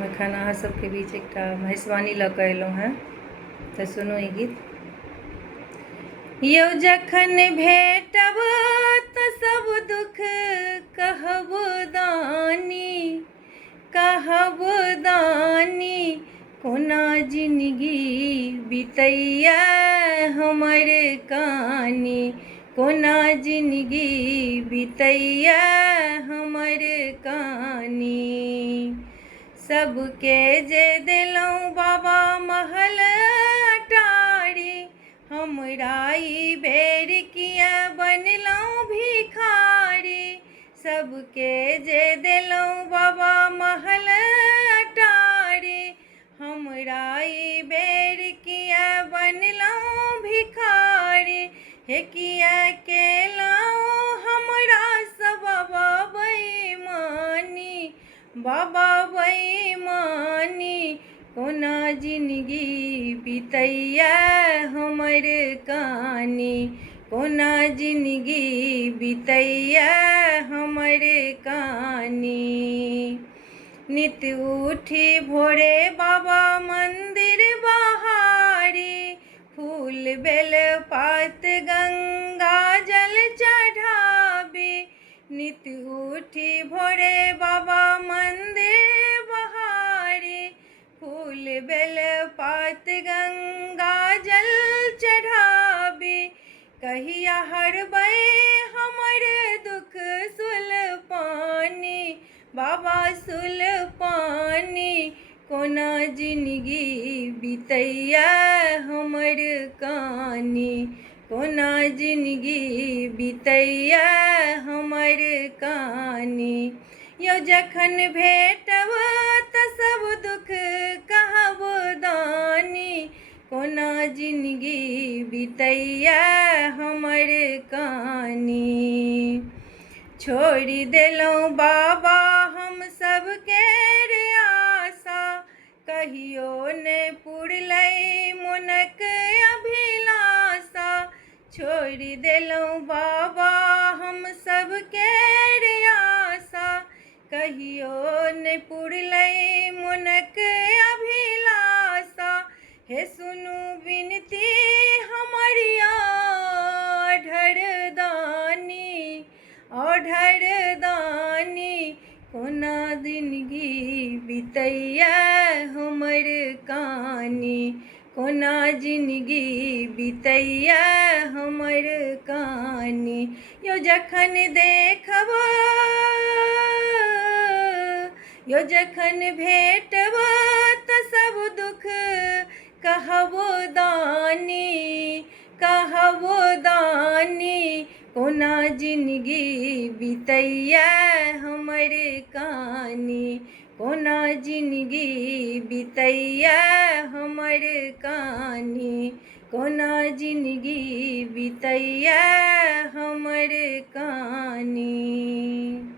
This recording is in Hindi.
हम एखन अहाँ सबके बीच एकटा महेशवाणी लऽ कऽ अएलहुँ हेँ, तऽ सुनू ई गीत। यौ जखन भेटब तऽ सब दुख कहब दानी, कोना जिनगी बितैया हमर कानी, कोना जिनगी बितैया हमर कानी। सबके जे देलहुँ बाबा महल अटारी, हमरा ई बेर किया बनलहुँ भिखारी। सबके जे देलहुँ बाबा महल अटारी, हमरा ई बेर किया बनलहुँ भिखारी। हे किया केलहुँ हमरा सँ बाबा बेईमानी, बाबा बेईमानी, कोना जिनगी बितैया हमर कानी, कोना जिनगी बितैया हमर कानी। नित उठी भोरे बाबा मंदिर बहारी, फूल बेल पात गंगा जल चढ़ाबी। नित उठी भोरे बाबा मंदिर बहारी, फूल बेल पात गंगा जल चढ़ाबी। कहिया हरबै हमर दुख सुल्पानी, बाबा सुल्पानी, कोना जिनगी बितैया हमर कानी, कोना जिनगी बितैया हमर कानी। यौ जखन भेटब तऽ सब दुख कहब दानी, कोना जिनगी बितैया हमर कानी। छोड़ि देलहुँ बाबा हम सबके आशा, कहियो नहि पुरलै मोनक अभिलाषा। छोड़ि देलहुँ बाबा हम सबके आशा, कहियो नहि पुरलै मोनक अभिलाषा। हे सुनू विनती हमर ओढ़र दानी, कोना जिनगी बितैया हमर कानी, कोना जिनगी बितैया हमर कानी। यौ जखन देखब, यौ जखन भेटब तऽ सब दुख कहब दानी, कोना जिनगी बितैया हमर कानी, कोना जिनगी बितैया हमर कानी, कोना जिनगी बितैया हमर कानी।